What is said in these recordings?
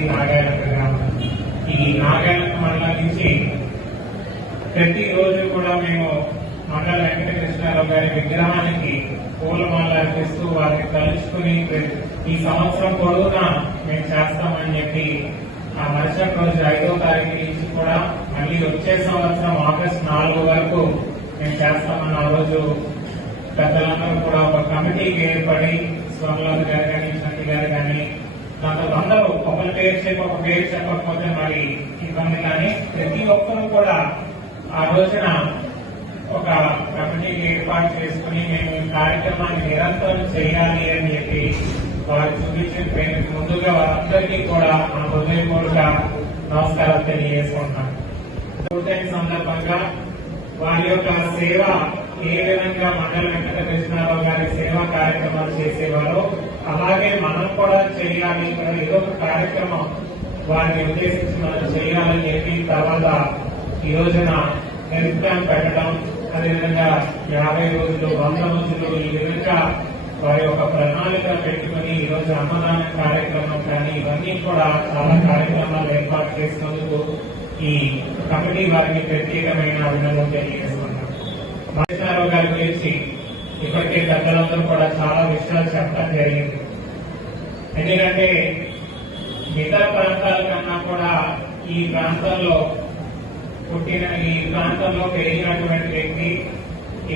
గ్రామం ఈ నాగాయలంక మండలం నుంచి ప్రతిరోజు కూడా మేము మండల వెంకటకృష్ణారావు గారి విగ్రహానికి పూలమాల అర్పిస్తూ వారిని తలుచుకుని ఈ సంవత్సరం పొడవునా మేము చేస్తామని చెప్పి ఆ మరుసటి రోజు ఐదో తారీఖు నుంచి కూడా మళ్ళీ వచ్చే సంవత్సరం ఆగస్టు నాలుగు వరకు మేము చేస్తామని ఆ రోజు పెద్దలందరూ కూడా ఒక కమిటీకి ఏర్పడి స్వర్ణలత గారు కానీ శక్తి గారు కానీ దాంతో అందరూ ఒకరి పేరు చెప్పి ఒక పేరు చెప్పకపోతే మరి ఇబ్బంది కానీ ప్రతి ఒక్కరూ కూడా ఆ రోజున ఒక కమిటీకి ఏర్పాటు చేసుకుని మేము ఈ కార్యక్రమాన్ని నిరంతరం చేయాలి అని చెప్పి వారు చూపించిన పేరు ముందుగా వారందరికీ కూడా నా హృదయపూర్వక నమస్కారాలు తెలియజేసుకుంటున్నాను. సందర్భంగా వారి యొక్క సేవ ఏ విధంగా మండల వెంకట కృష్ణారావు గారి సేవా కార్యక్రమాలు చేసేవారో అలాగే మనం కూడా చేయాలి ఏదో ఒక కార్యక్రమం వారిని ఉద్దేశించి మనం చేయాలని చెప్పి తర్వాత ఈ రోజున హెల్త్ క్యాంప్ పెట్టడం అదేవిధంగా యాభై రోజులు వంద రోజులు ఈ విధంగా వారి యొక్క ప్రణాళిక పెట్టుకుని ఈ రోజు అన్నదాన కార్యక్రమం కానీ ఇవన్నీ కూడా చాలా కార్యక్రమాలు ఏర్పాటు చేసినందుకు ఈ కమిటీ వారికి ప్రత్యేకమైన అభినందన తెలియజేస్తారు మహేశ్వరరావు గారి గురించి ఇప్పటికే పెద్దలందరూ కూడా చాలా విషయాలు చెప్పడం జరిగింది. ఎందుకంటే ఇతర ప్రాంతాల కన్నా కూడా ఈ ప్రాంతంలో పుట్టిన ఈ ప్రాంతంలో పెరిగినటువంటి వ్యక్తి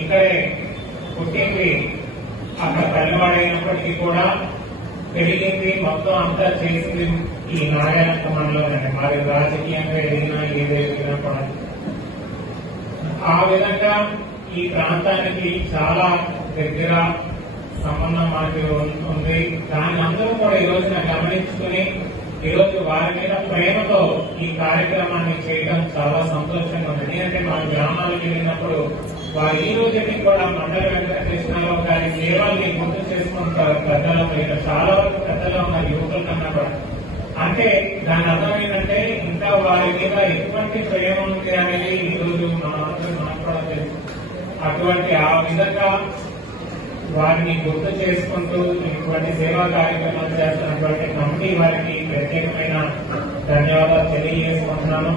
ఇక్కడే పుట్టింది అక్కడ పల్లెవాడైనప్పటికీ కూడా పెరిగింది మొత్తం అంతా చేసింది ఈ నారాయణ మనలోనే మరి రాజకీయంగా ఎదిగినా ఏది ఎదిగినా కూడా. ఆ విధంగా ఈ ప్రాంతానికి చాలా దగ్గర సంబంధం మనకి ఉంది. దాన్ని అందరూ కూడా ఈ రోజున గమనించుకుని ఈ రోజు వారి మీద ప్రేమతో ఈ కార్యక్రమాన్ని చేయడం చాలా సంతోషంగా ఉంది. ఎందుకంటే మా గ్రామాలకు వెళ్ళినప్పుడు వారు ఈ రోజుకి కూడా మండల వెంకటకృష్ణరావు గారి సేవల్ని గుర్తు చేసుకుంటారు పెద్దల. మీద చాలా వరకు పెద్దలు ఉన్న యువకుల కన్నా కూడా. అంటే దాని అర్థం ఏంటంటే ఇంకా వారి మీద ఎటువంటి ప్రేమ ఉంది అనేది ఈ రోజు మన మనకు కూడా అటువంటి ఆ విధంగా వారిని గుర్తు చేసుకుంటూ ఇటువంటి సేవా కార్యక్రమాలు చేస్తున్నటువంటి కమిటీ వారికి ప్రత్యేకమైన ధన్యవాదాలు తెలియజేసుకుంటున్నాను.